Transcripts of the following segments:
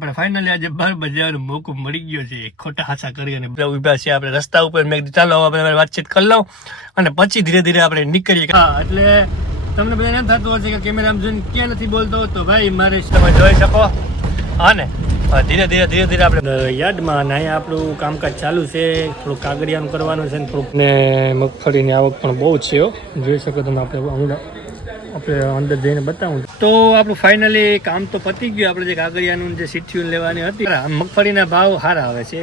આપણે ફાઇનલી આજે 12 બજારનો મોકો મળી ગયો છે ખોટા હાસા કરી અને ઉભા છે આપણે રસ્તા ઉપર. મેં કીધું ચાલો આપણે વાતચીત કરી લઉં અને પછી ધીરે ધીરે આપણે નીકળીએ. હા, એટલે તમને બધાને એમ થતું હશે કે કેમેરામાં જોઈને ક્યાં નથી બોલતો, તો ભાઈ મારે તમે જોઈ શકો. હા ને, ધીરે ધીરે આપણે યાર્ડમાં અને અહીંયા આપણું કામકાજ ચાલુ છે. થોડુંક કાગળિયાનું કરવાનું છે ને થોડુંક ને મગફળીની આવક પણ બહુ જ છે. જોઈ શકો તમે. આપણે અંદર જઈને બતાવું તો આપણું ફાઇનલી કામ તો પતી ગયું. આપણે જે કાગળિયાનું જે સીઠીયું લેવાની હતી, મગફળીના ભાવ સારા આવે છે.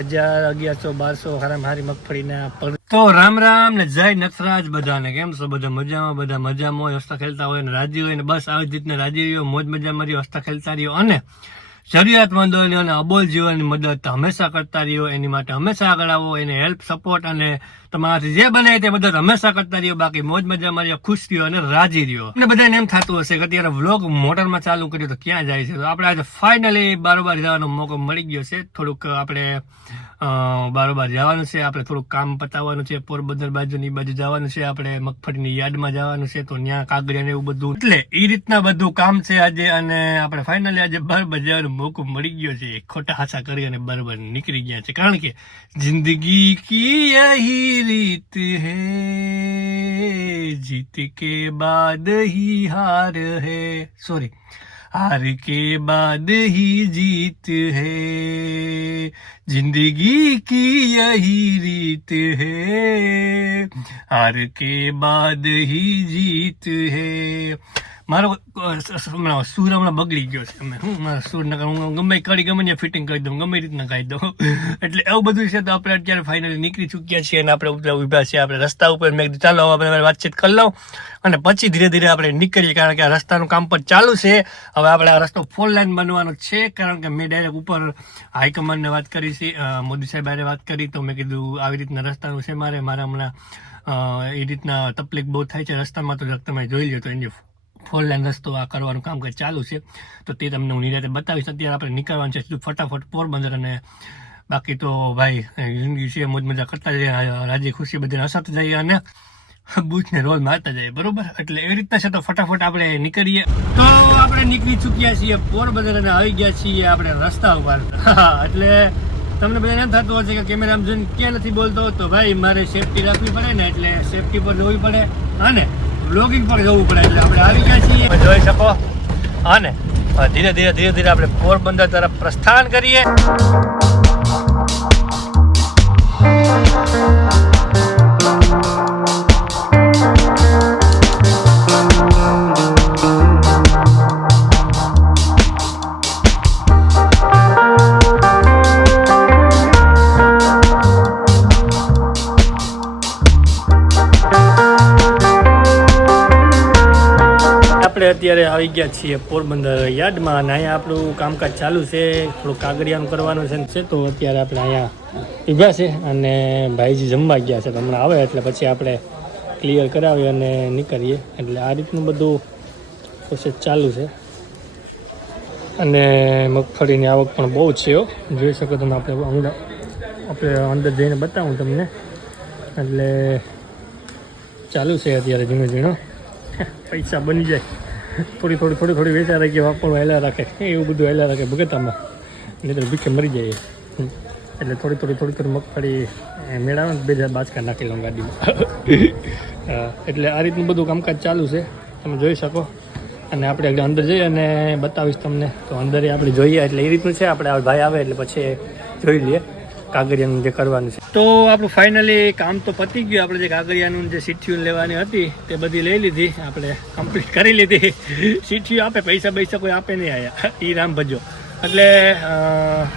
1000, 1100, 1200 હારામાં હારી મગફળીના. તો રામ રામ ને જય નખરાજ બધાને. કેમ છો બધા? મજામાં? બધા મજામાં હોય, હસતા ખેલતા હોય ને રાજી હોય ને બસ આવી જ રીતના રાજી રહ્યો, મોજ મજામાં રહ્યો, હસતા ખેલતા રહ્યો અને જરૂરિયાતમંદોની અને અબોલ જીવનની મદદ હંમેશા કરતા રહ્યો. એની માટે હંમેશા આગળ આવો, એને હેલ્પ સપોર્ટ અને તમારાથી જે બને તે મદદ હંમેશા કરતા રહ્યો. બાકી મોજ મજામાં રહ્યો, ખુશ રહ્યો અને રાજી રહ્યો. અને બધાને એમ થતું હશે કે અત્યારે વ્લોગ મોટરમાં ચાલુ કર્યો તો ક્યાં જાય છે, તો આપણે આજે ફાઇનલી બારોબાર જવાનો મોકો મળી ગયો છે. થોડુંક આપણે બારોબાર જવાનું છે. આપણે થોડુંક કામ પતાવવાનું છે. પોરબંદર બાજુની બાજુ જવાનું છે. આપણે મગફળીની યાર્ડમાં જવાનું છે. તો ત્યાં કાગળિયા ને એવું બધું, એટલે એ રીતના બધું કામ છે આજે. અને આપણે ફાઇનલી આજે 12 બજારનો મોકો મળી ગયો છે. ખોટા હાસા કરી અને બરાબર નીકળી ગયા છે. કારણ કે જિંદગી કી યહી રીત હૈ, જીત કે બાદ ही हार है, सॉरी, हार के बाद ही जीत है, जिंदगी की यही રીત है, हार के बाद ही जीत है. મારો સૂર હમણાં બગડી ગયો છે. મારા સૂર હું ગમે કડી ગમે ફિટિંગ કરી દઉં, ગમે રીતના ગાઈ દઉં. એટલે એવું બધું છે. તો આપણે અત્યારે ફાઇનલી નીકળી ચૂક્યા છીએ અને આપણે ઉભા છીએ આપણે રસ્તા ઉપર. મેં કીધું ચાલો આપણે વાતચીત કરી લઉં અને પછી ધીરે ધીરે આપણે નીકળીએ. કારણ કે આ રસ્તાનું કામ પણ ચાલુ છે. હવે આપણે આ રસ્તો 4 લાઇન બનવાનો છે. કારણ કે મેં ડાયરેક્ટ ઉપર હાઈકમાન્ડને વાત કરી છે, મોદી સાહેબ હારે વાત કરી. તો મેં કીધું આવી રીતના રસ્તાનું છે મારે હમણાં એ રીતના તકલીફ બહુ થાય છે રસ્તામાં. તો તમે જોઈ લો તો એની 4 લાઇન રસ્તો આ કરવાનું કામકાજ ચાલુ છે. તો તે તમને હું નિરાતે બતાવીશ. અત્યારે આપણે નીકળવાનું છે ફટાફટ પોરબંદર. અને બાકી તો ભાઈ જિંદગી છે, મોજ મજા કરતા જઈએ, રાજી ખુશી બધાને હસાતા જઈએ અને બૂથને રોલ મારતા જઈએ, બરોબર? એટલે એવી રીતના છે. તો ફટાફટ આપણે નીકળીએ. તો આપણે નીકળી ચૂક્યા છીએ પોરબંદર અને આવી ગયા છીએ આપણે રસ્તા ઉપર. એટલે તમને બધાને એમ થતું હશે કે કેમેરામાં જોઈને ક્યાં નથી બોલતો, તો ભાઈ મારે સેફટી રાખવી પડે ને, એટલે સેફટી પર જોવી પડે અને બ્લોગિંગ પર જવું પડે. એટલે આપણે આવી ગયા છીએ, જોઈ શકો. અને ધીરે ધીરે આપણે પોરબંદર તરફ પ્રસ્થાન કરીએ. અત્યારે આવી ગયા છીએ પોરબંદર યાર્ડમાં અને અહીંયા આપણું કામકાજ ચાલુ છે. થોડું કાગળિયાનું કરવાનું છે. તો અત્યારે આપણે અહીંયા ઊભા છે અને ભાઈજી જમવા ગયા છે. તો હમણાં આવે એટલે પછી આપણે ક્લિયર કરાવીએ અને નીકળીએ. એટલે આ રીતનું બધું પ્રોસેસ ચાલુ છે. અને મગફળીની આવક પણ બહુ છે. જોઈ શકો તમે. આપણે અંદર જઈને બતાવું તમને. એટલે ચાલુ છે અત્યારે ધીમે ધીમે. પૈસા બની જાય થોડી વેચા રાખીએ, વાપરવા હેલા રાખે, એવું બધું હેલા રાખે ભગતામાં. નહીં તો ભીખે મરી જાય. એટલે થોડી મગફળી મેળાવે ને 2000 બાચકા નાખી લઉં ગાડીમાં. એટલે આ રીતનું બધું કામકાજ ચાલુ છે, તમે જોઈ શકો. અને આપણે અંદર જઈએ અને બતાવીશ તમને. તો અંદર આપણે જોઈએ એટલે એ રીતનું છે. આપણે ભાઈ આવે એટલે પછી જોઈ લઈએ કાગળિયાનું જે કરવાનું છે. તો આપણું ફાઇનલી કામ તો પતી ગયું. આપણે જે કાગળિયાનું જે સીઠીયું લેવાની હતી તે બધી લઈ લીધી, આપણે કમ્પ્લીટ કરી લીધી. સીઠીયું આપે, પૈસા કોઈ આપે નહીં આયા, એ રામ ભજો. એટલે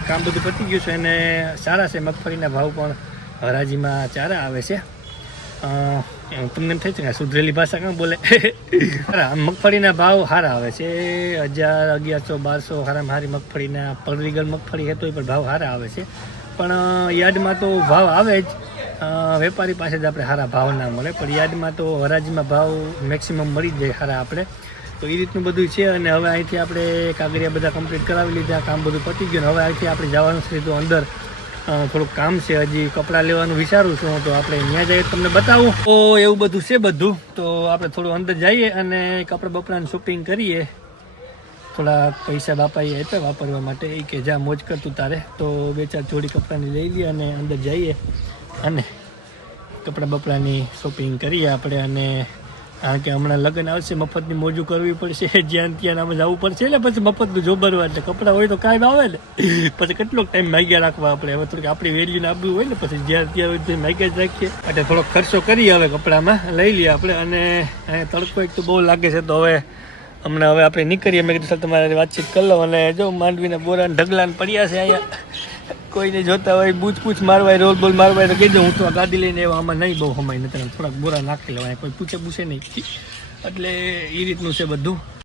કામ બધું પતી ગયું છે અને સારા છે. મગફળીના ભાવ પણ હરાજીમાં ચારા આવે છે. તમને એમ થાય છે કે સુધરેલી ભાષા કાં બોલે. મગફળીના ભાવ સારા આવે છે. 1000, 1100, 1200 હારામાં હારી મગફળીના. પરરીગલ મગફળી છે તો એ પણ ભાવ સારા આવે છે. પણ યાર્ડમાં તો ભાવ આવે જ, વેપારી પાસે જ આપણે સારા ભાવ ના મળે. પણ યાર્ડમાં તો હરાજીમાં ભાવ મેક્સિમમ મળી જ જાય સારા આપણે. તો એ રીતનું બધું છે. અને હવે અહીંથી આપણે કાગળિયા બધા કમ્પ્લીટ કરાવી લીધા, કામ બધું પતી ગયું. હવે અહીંથી આપણે જવાનું છે તો અંદર થોડુંક કામ છે, હજી કપડાં લેવાનું વિચારું છું. તો આપણે ત્યાં જઈએ તમને બતાવું. તો એવું બધું છે બધું. તો આપણે થોડું અંદર જઈએ અને કપડાં બપડાની શોપિંગ કરીએ. થોડા પૈસા બાપાએ આપ્યા વાપરવા માટે એ કે જા મોજ કરતું તારે તો 2-4 જોડી કપડાની લઈ લઈએ અને અંદર જઈએ અને કપડાં બપડાની શોપિંગ કરીએ આપણે. અને કારણ કે હમણાં લગ્ન આવશે, મફતની મોજું કરવી પડશે, જ્યાં ત્યાં આમ જવું પડશે. એટલે પછી મફતનું જોબરવા એટલે કપડાં હોય તો કાંઈ આવે ને, પછી કેટલોક ટાઈમ માગ્યા રાખવા આપણે. હવે થોડીક આપણી વેલ્યુને આપવું હોય ને, પછી જ્યાં ત્યાં હોય ત્યાં માગ્યા જ રાખીએ. એટલે થોડોક ખર્ચો કરીએ હવે કપડામાં લઈ લઈએ આપણે. અને અહીંયા તડકો એક તો બહુ લાગે છે, તો હવે હમણાં હવે આપણે નીકળીએ. મેં કીધું તમારે વાતચીત કરી લો. અને જો માંડવીના બોરા ઢગલાને પડ્યા છે અહીંયા, કોઈને જોતા હોય બૂચ મારવાય, રોલ બોલ મારવાય તો કહેજો. હું તો આ ગાડી લઈને એવા આમાં નહીં બહુ હમાય નથી, થોડાક બોરા નાખી લેવાય, કોઈ પૂછે નહીં. એટલે એ રીતનું છે બધું.